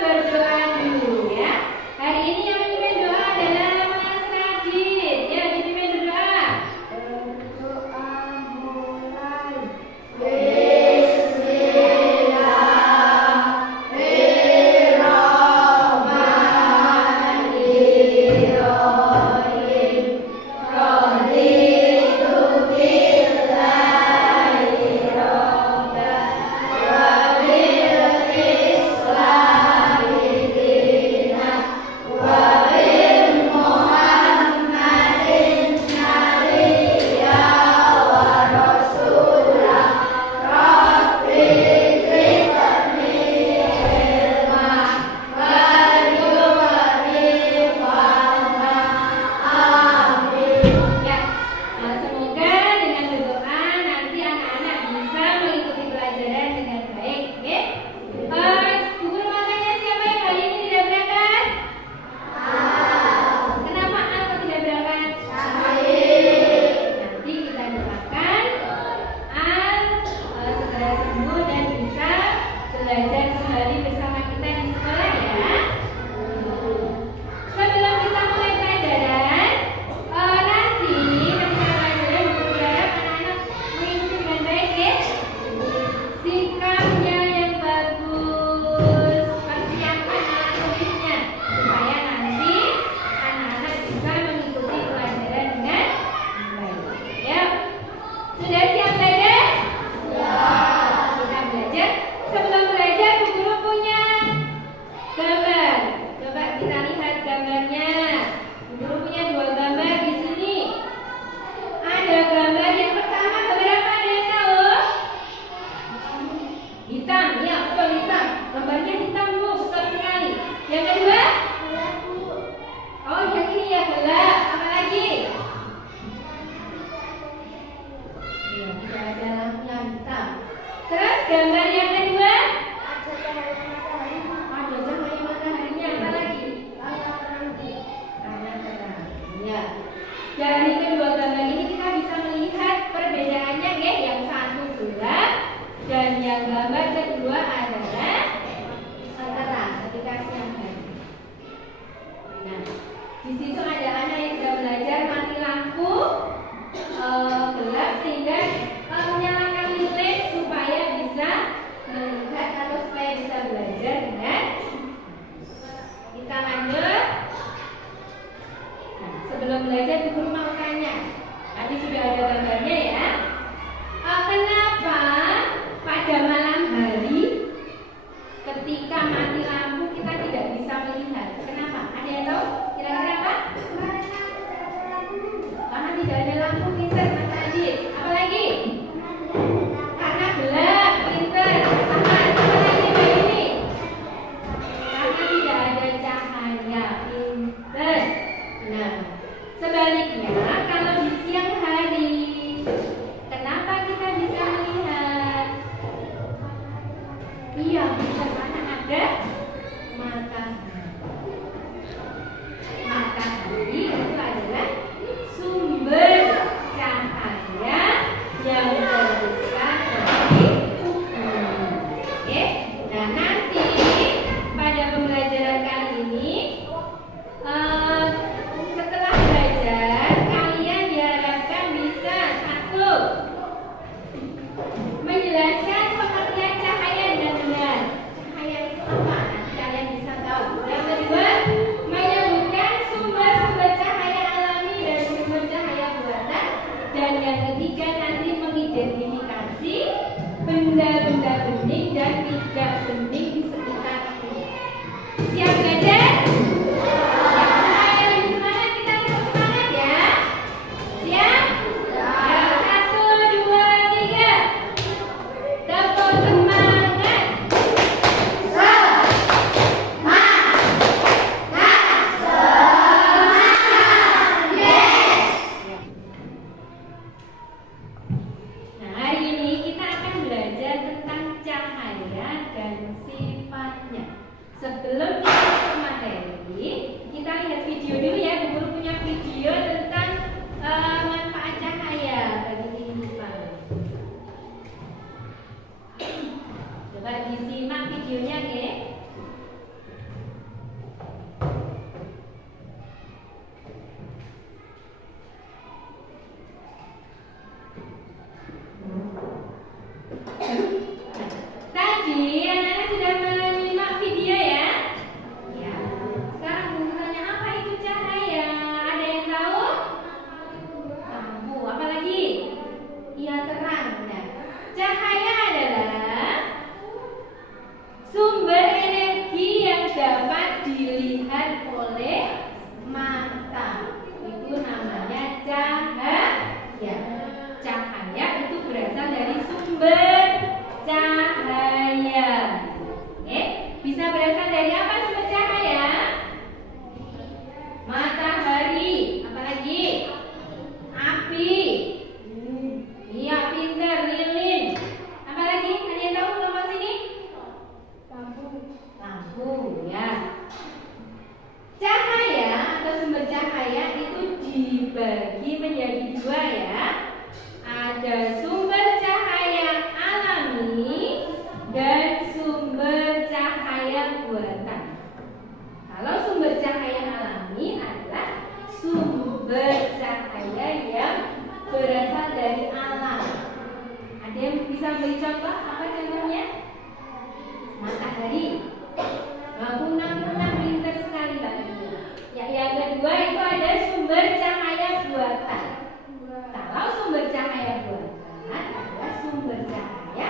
berdoa dulu ya. Hari ini yang memimpin doa adalah Mas Radit. Ya, dipimpin berdoa. Berdoa mulai. Ya, semoga dengan berdoa nanti anak-anak bisa mengikuti pelajaran dengan baik. Oke? Bu guru mau tanya siapa yang hari ini tidak berangkat? Kenapa Al tidak berangkat? Nanti kita doakan Al segera sembuh dan bisa belajar kembali bersama kita di sekolah ya. Sebelum kita mulai pelajaran, nanti ketika pelajaran berharap anak-anak mengikuti dengan baik ya. Sikapnya yang bagus, persiapan alat tulisnya supaya nanti anak-anak bisa mengikuti pelajaran dengan baik. Ya, sudah siap belajar? Kita belajar. Sebelum belajar, Bu Guru punya gambar. Coba kita lihat gambarnya. Bu Guru punya 2 gambar di sini. Ada gambar yang pertama, gambar apa? Ada yang tahu? Hitam, ya betul hitam. Gambarnya hitam Bu, betul sekali. Yang kedua? Oh, yang ini ya gelap. Apa lagi? Ya, tidak ada lampunya hitam. Terus gambar yang kedua? Ada cahaya mataharinya. Apa lagi? Warna terang. Ya. Dari kedua gambar ini kita bisa melihat perbedaannya ya. Yang satu gelap dan yang gambar kedua adalah terang ketika siang hari. Nah, di situ ada anak yang sudah belajar mati lampu gelap sehingga menyalakan lilin supaya bisa melihat atau supaya bisa belajar dengan kita lanjut. Nah, sebelum belajar Bu Guru mau tanya. Tadi sudah ada gambarnya ya. Kenapa pada malam hari ketika mati lampu kita tidak bisa melihat? Kenapa? Ada yang tahu? Kira-kira apa? Karena tidak ada lampu, pinter Mas Adit. Apa lagi? Karena gelap, pinter. Sama apa lagi Mbak ini? Karena tidak ada cahaya, pinter. Nah, sebaliknya kalau di siang hari, kenapa kita bisa melihat? Iya, bisa karena ada matahari. Matahari itu adalah sumber cahaya yang terbesar dari bumi. Oke, nah nanti pada pembelajaran kali ini, setelah belajar kalian diharapkan bisa satu menjelaskan pengertian cahaya dengan benar. Cahaya itu apa? Nanti kalian bisa tahu. Yang Dari apa sumber cahaya? Matahari. Apalagi? Api. Iya, pintar, lilin. Apalagi? Ada yang tahu kelompok sini? Lampu, ya. Cahaya atau sumber cahaya itu dibagi menjadi dua ya. Ada sumber cahaya alami dan sumber cahaya buatan. Kalau sumber cahaya alami adalah sumber cahaya yang berasal dari alam. Ada yang bisa beri contoh? Apa contohnya? Matahari. Punang-punang pintar sekali Mbak. Ya, yang kedua itu ada sumber cahaya buatan. Kalau sumber cahaya buatan adalah sumber cahaya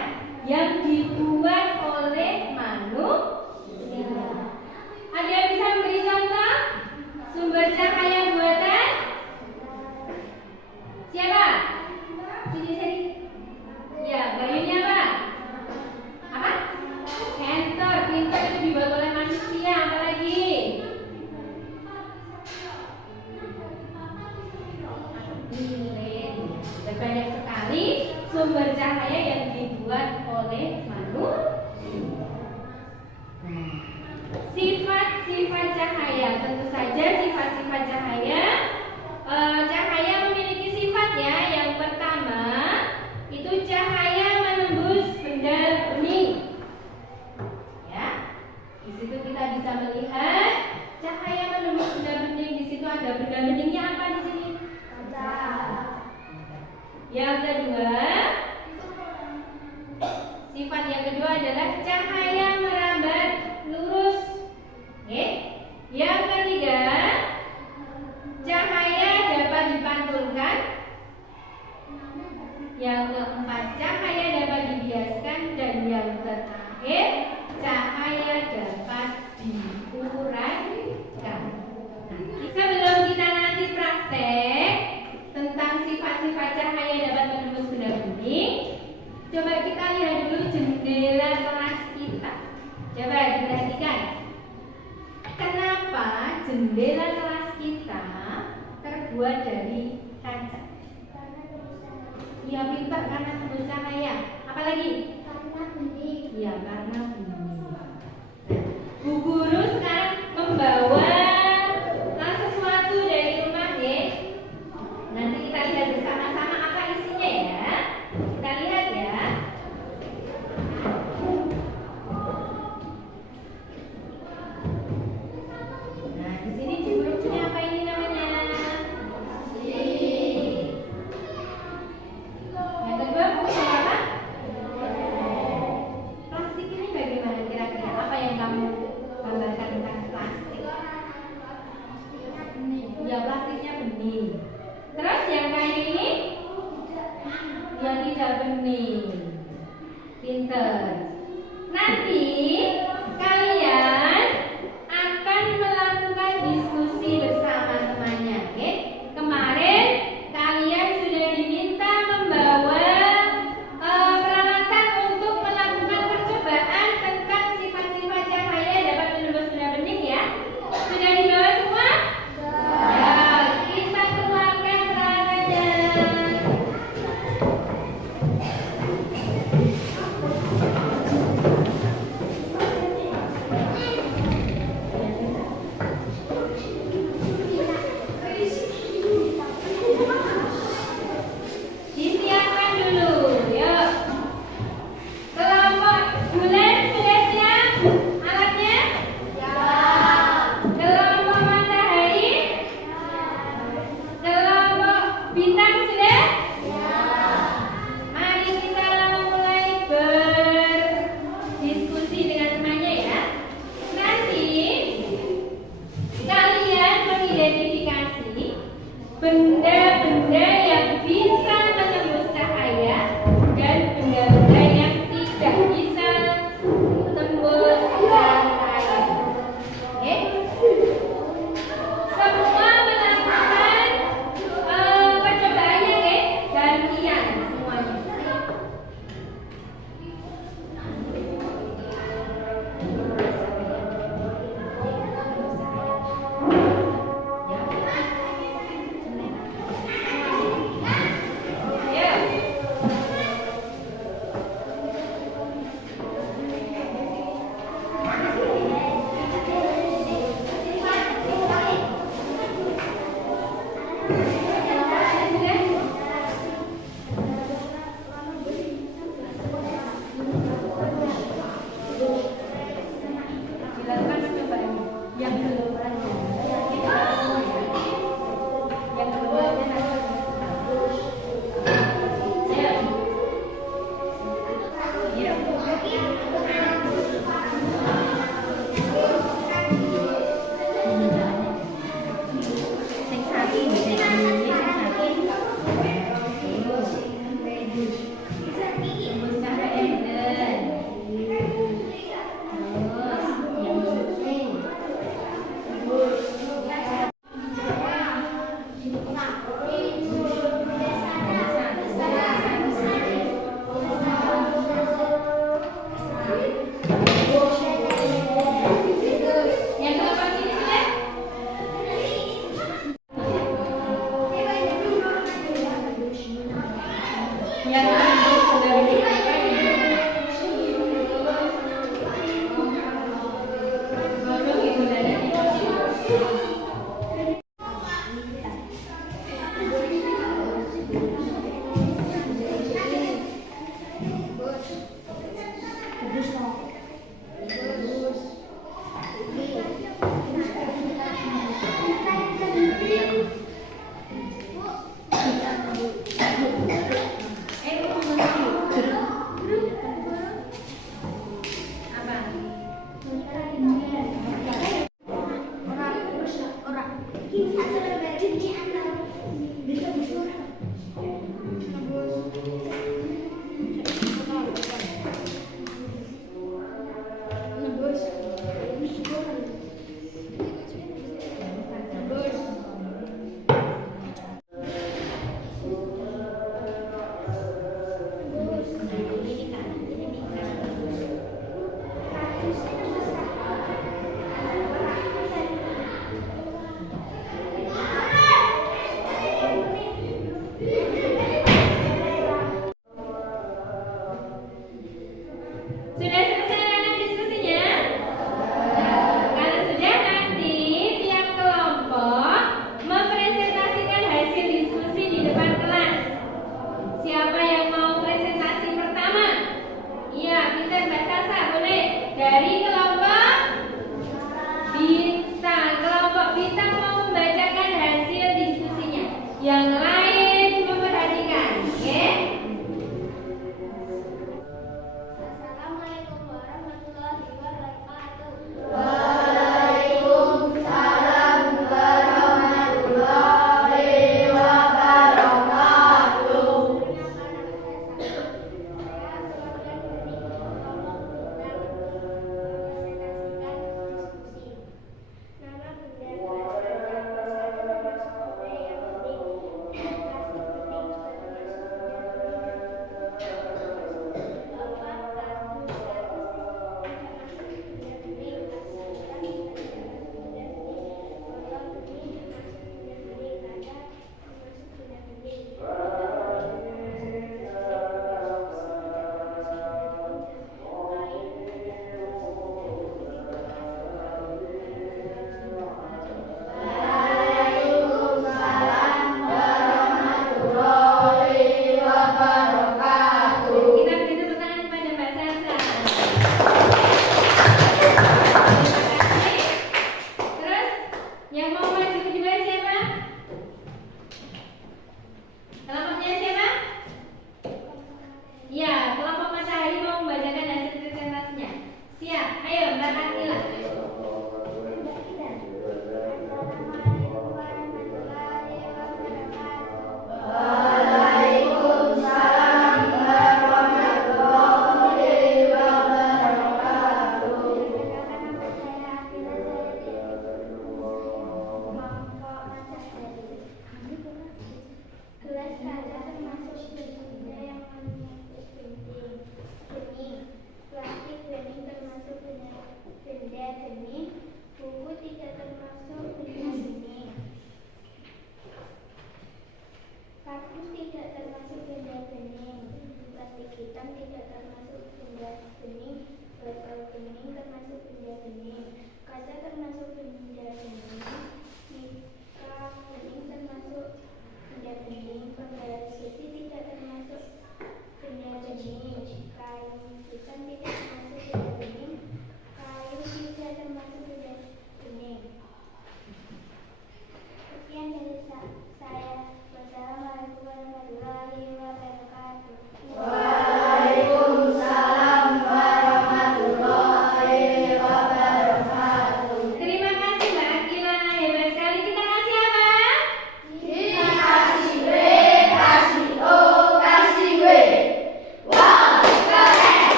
yang dibuat oleh manusia. Ada yang bisa memberi contoh sumber cahaya buatan? Siapa? Sini. Ya, bayunya apa? Apa? Sensor, pintar itu dibuat oleh manusia. Apalagi? Lilin. Banyak sekali sumber cahaya yang dibuat oleh manusia. Sifat-sifat cahaya, tentu saja sifat-sifat cahaya. Cahaya memiliki sifat ya. Yang pertama itu cahaya menembus benda bening. Ya, di situ kita bisa melihat cahaya menembus benda bening. Di situ ada benda beningnya apa di sini? Yang kedua, sifat yang kedua adalah cahaya merambat lurus. Oke. Yang ketiga, cahaya dapat dipantulkan. Yang keempat, cahaya dapat dibiaskan. Dan yang terakhir, cahaya dapat diuraikan. Sebelum kita nanti praktek tentang sifat-sifat cahaya dapat menembus benda bening, coba kita lihat dulu jendela kelas kita. Coba diperhatikan. Kenapa jendela kelas kita terbuat dari kaca? Iya, pintar, karena tembus cahaya. Apalagi? Karena bening. Iya, karena bening. Bu Guru sekarang membawa sesuatu dari rumah ya. Nanti kita lihat bersama-sama apa isinya ya. Kita lihat ya. Nah, di sini Bu Guru punya apa ini namanya? Yang kedua punya apa?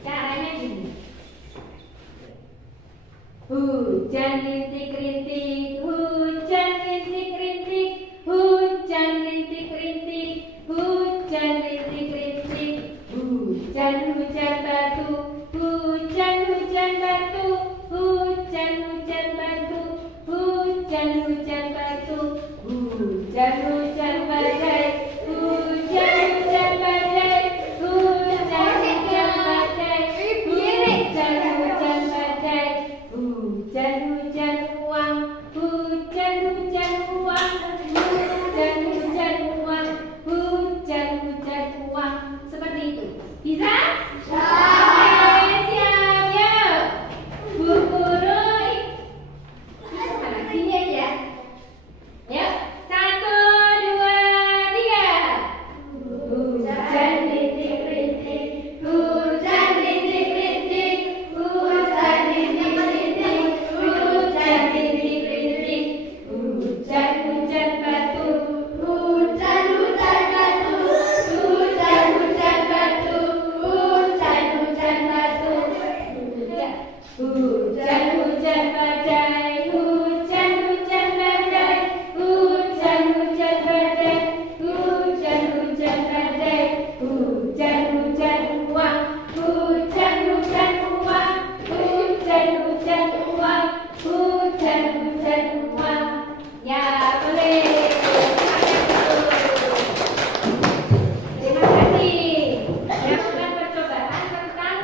Caranya gini. Hujan rintik-rintik, hujan rintik-rintik, hujan rintik-rintik, hujan rintik-rintik, hujan-hujan batu, hujan-hujan batu, hujan-hujan batu, hujan-hujan batu, hujan-hujan badai, hujan-hujan badai, hujan-hujan badai, hujan-hujan badai, hujan-hujan uang, hujan-hujan uang, hujan-hujan uang, hujan-hujan uang. Seperti itu. Bisa? Oke, siap ya. Bu Guru. Gini aja. Yuk, 1, 2, 3. Hujan rintik-rintik, hujan rintik-rintik, hujan rintik-rintik, hujan rintik-rintik, hujan-hujan batu, hujan-hujan batu, hujan-hujan batu, hujan-hujan batu, hujan-hujan badai, hujan-hujan badai, hujan-hujan badai, hujan-hujan badai, hujan-hujan uang, hujan-hujan uang, hujan-hujan uang, hujan-hujan uang. Ya, boleh. Terima kasih. Lakukan percobaan tentang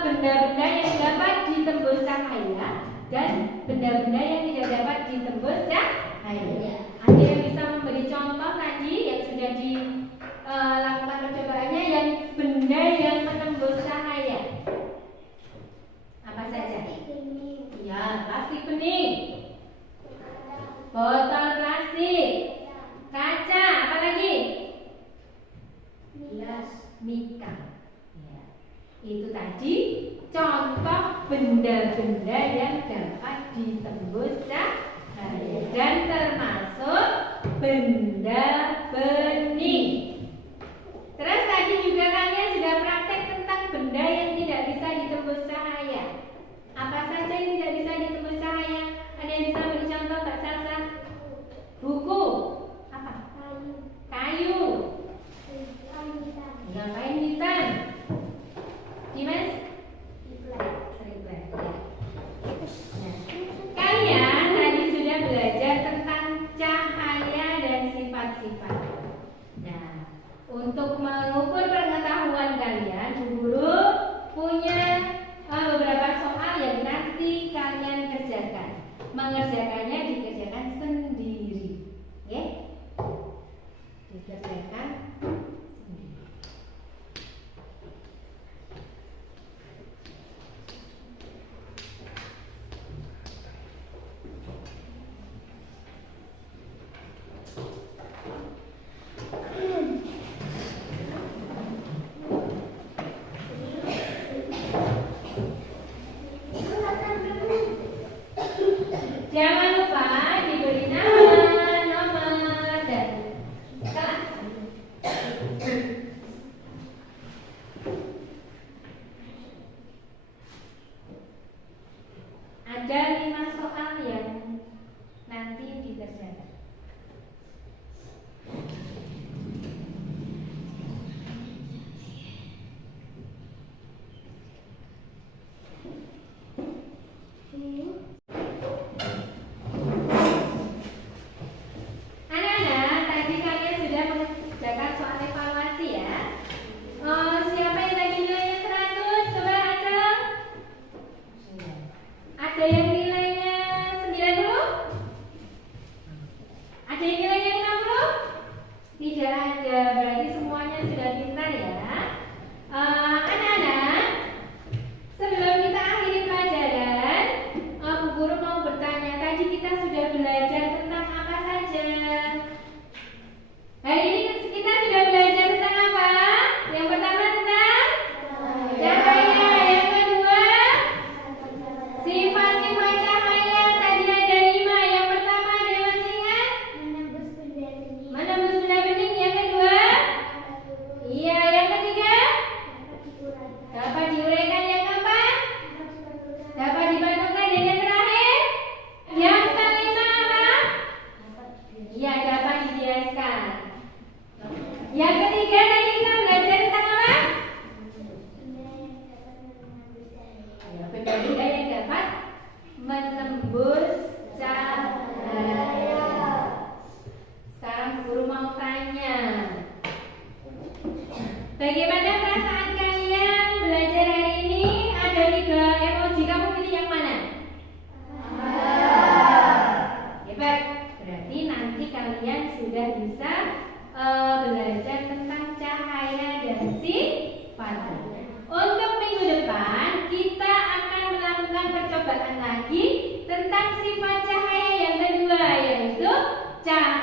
benda-benda yang dapat ditembus cahaya dan benda-benda yang tidak dapat ditembus cahaya. Ada yang bisa memberi contoh tadi yang sudah dilakukan percobaannya yang benda yang menembus cahaya. Apa saja? Ya, plastik bening, botol plastik, kaca, apa lagi? Gelas, mika. Ya. Itu tadi contoh benda-benda yang dapat ditembus cahaya dan termasuk benda bening. Terus tadi juga kalian sudah praktek tentang benda yang tidak bisa ditembus cahaya. Apa saja yang tidak bisa ditembus cahaya? Ada yang bisa beri contoh, Mbak Salsa? Buku. Apa? Kayu. Ya, kain hitam. Dimas? Triplek. Ya. Nah, kalian tadi sudah belajar tentang cahaya dan sifat-sifat. Nah, untuk mengukur pengetahuan kalian, Bu Guru punya beberapa soal yang nanti kalian kerjakan. Mengerjakannya dikerjakan sendiri, ya? Dikerjakan sendiri. benda yang dapat menembus cahaya. Sekarang guru mau tanya, bagaimana perasaan kalian belajar hari ini? Ada 3 emoji, kamu pilih yang mana? Hebat, berarti nanti kalian sudah bisa belajar tentang cahaya dan sifat. Untuk minggu depan kita akan melakukan percobaan lagi tentang sifat cahaya yang kedua, yaitu cahaya